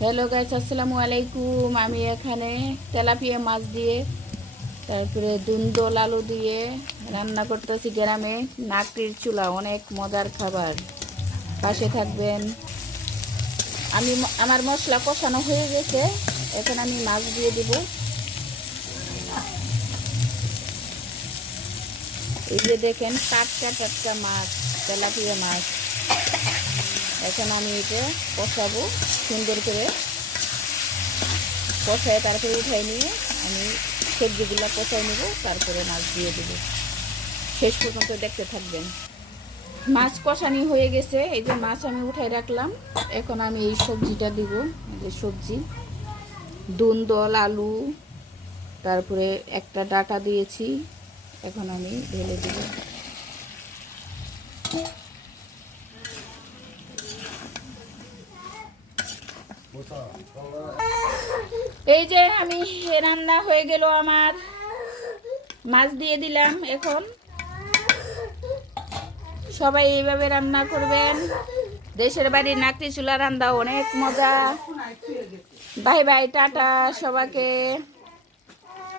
Hello guys, আসসালামু আলাইকুম। আমি এখানে তেলাপিয়া মাছ দিয়ে তারপরে দুন্দল আলু দিয়ে রান্না করতেছি। গ্রামে নাকড়ির চুলা অনেক মজার খাবার। পাশে থাকবেন। আমার মশলা কষানো হয়ে গেছে, এখন আমি মাছ দিয়ে দিব। এই যে দেখেন, টাটকা টাটকা মাছ, তেলাপিয়া মাছ। এখন আমি এটা কষাবো সুন্দর করে। কষায় তারপরে উঠাই নিয়ে আমি সবজিগুলো কষাই নেব, তারপরে মাছ দিয়ে দেব। শেষ পর্যন্ত দেখতে থাকবেন। মাছ কষানি হয়ে গেছে, এই যে মাছ আমি উঠাই রাখলাম। এখন আমি এই সবজিটা দিব। এই যে সবজি, দুন্দল আলু, তারপরে একটা ডাটা দিয়েছি। এখন আমি ঢেলে দেব। এই যে আমি রান্না হয়ে গেল আমার, মাছ দিয়ে দিলাম। এখন সবাই এইভাবে রান্না করবেন। দেশের বাড়ি নাকড়ি চুলা রান্না অনেক মজা। বাই বাই, টাটা সবাইকে।